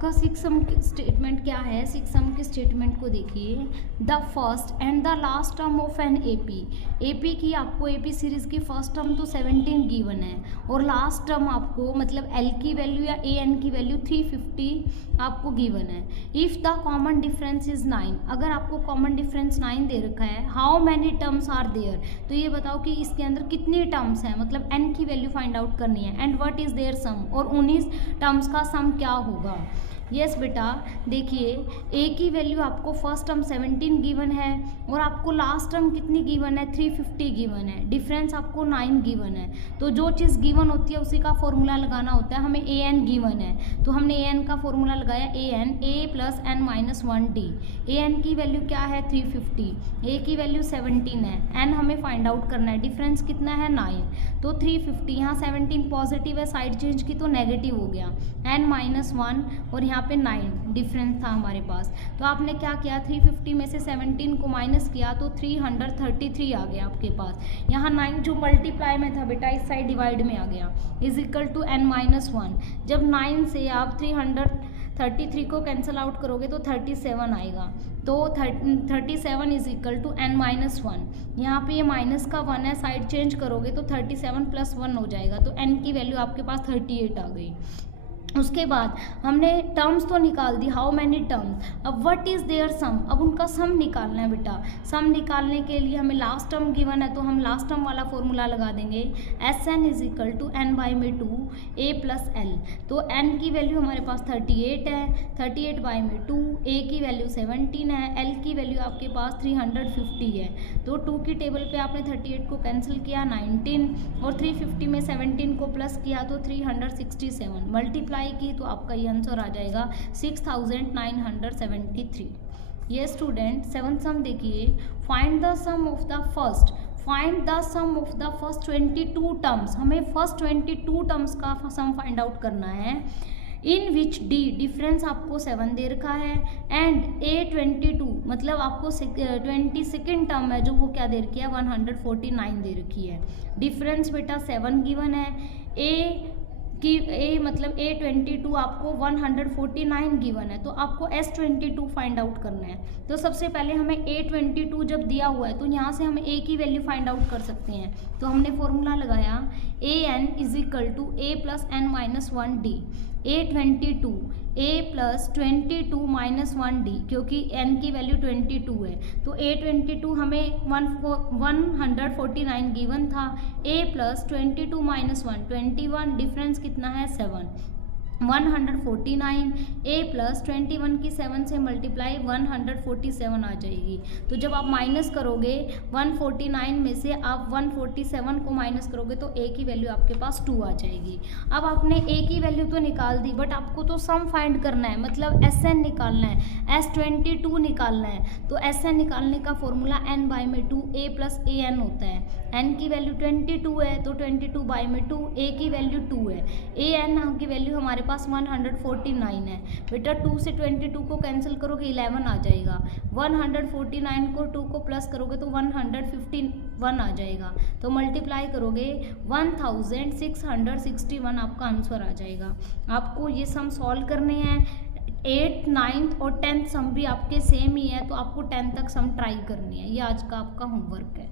आपका six some statement क्या है। सिक्स सम के स्टेटमेंट को देखिए। The first and the last term of an AP की आपको एपी सीरीज की फर्स्ट टर्म तो 17 गिवन है और लास्ट टर्म आपको मतलब एल की वैल्यू या ए एन की वैल्यू 350 आपको गिवन है। If the common difference is 9, अगर आपको कॉमन डिफरेंस 9 दे रखा है, how many terms are there, तो ये बताओ कि इसके अंदर कितनी टर्म्स हैं, मतलब एन की वैल्यू फाइंड आउट करनी है। एंड व्हाट इज देयर सम, और 19 टर्म्स का सम क्या होगा। यस बेटा, देखिए ए की वैल्यू आपको फर्स्ट टर्म 17 गिवन है और आपको लास्ट टर्म कितनी गिवन है, 350 गिवन है। डिफरेंस आपको 9 गिवन है। तो जो चीज़ गिवन होती है उसी का फॉर्मूला लगाना होता है। हमें ए एन गिवन है तो हमने ए एन का फॉर्मूला लगाया a n a plus n minus 1 d. A n की वैल्यू क्या है 350, ए की वैल्यू 17 है, एन हमें फाइंड आउट करना है। डिफरेंस कितना है 9, तो 350, यहाँ 17 पॉजिटिव है, साइड चेंज की तो नेगेटिव हो गया, एन माइनस 1 और यहाँ पे 9 डिफरेंस था हमारे पास। तो आपने क्या किया, 350 में से 17 को माइनस किया तो 333 आ गया आपके पास। यहाँ 9 जो मल्टीप्लाई में था बेटा इस साइड डिवाइड में आ गया, is equal to n minus 1। जब 9 से आप 333 को कैंसिल आउट करोगे तो 37 आएगा। तो 37 is equal to n minus 1। यहाँ पे ये माइनस का 1 है, साइड चेंज करोगे तो 37 प्लस 1 हो जाएगा। तो एन की वैल्यू आपके पास 38 आ गई। उसके बाद हमने टर्म्स तो निकाल दी, हाउ मैनी टर्म्स। अब व्हाट इज देयर सम, अब उनका सम निकालना है बेटा। सम निकालने के लिए हमें लास्ट टर्म गिवन है तो हम लास्ट टर्म वाला फॉर्मूला लगा देंगे, S n is equal to n by में 2 ए प्लस एल। तो एन की वैल्यू हमारे पास 38 है, 38 बाई में 2, ए की वैल्यू 17 है, एल की वैल्यू आपके पास 350 है। तो 2 की टेबल पे आपने 38 को कैंसिल किया 19 और 350 में 17 को प्लस किया तो 367 मल्टीप्लाई की तो आपका ये आंसर आ जाएगा 6973। ये स्टूडेंट 7th सम देखिए। Find the sum of the first, find the sum of the first 22 terms. हमें फर्स्ट 22 टर्म्स का सम फाइंड आउट करना है। इन विच डी, डिफरेंस आपको 7 दे रखा है, एंड ए 22 मतलब आपको 22nd टर्म है जो वो क्या दे रखी है 149 दे रखी है। डिफरेंस बेटा 7 गिवन है, ए कि ए मतलब A22 आपको 149 गिवन है, तो आपको S22 फाइंड आउट करना है। तो सबसे पहले हमें A22 जब दिया हुआ है तो यहाँ से हम A की वैल्यू फाइंड आउट कर सकते हैं। तो हमने फॉर्मूला लगाया AN is equal to A plus n minus 1D। A22 A plus 22 minus 1D, क्योंकि n की वैल्यू 22 है तो A22 हमें 149 गिवन था, A प्लस 22 माइनस 1 21, डिफरेंस कितना है 7। 149 A प्लस 21 की 7 से मल्टीप्लाई 147 आ जाएगी। तो जब आप माइनस करोगे 149 में से आप 147 को माइनस करोगे तो A की वैल्यू आपके पास 2 आ जाएगी। अब आपने A की वैल्यू तो निकाल दी बट आपको तो सम फाइंड करना है, मतलब SN निकालना है, S22 निकालना है। तो SN निकालने का फॉर्मूला n बाई में 2 A प्लस AN होता है। n की वैल्यू 22 है तो 22 बाई में 2, A की वैल्यू 2 है, AN की वैल्यू हमारे पास 149 है। बेटा 2 से 22 को कैंसिल करोगे 11 आ जाएगा, 149 को 2 को प्लस करोगे तो 151 आ जाएगा। तो मल्टीप्लाई करोगे 1661 आपका आंसर आ जाएगा। आपको ये सम सॉल्व करने हैं। 8th 9th और 10th सम भी आपके सेम ही है तो आपको 10th तक सम ट्राई करनी है। ये आज का आपका होमवर्क है।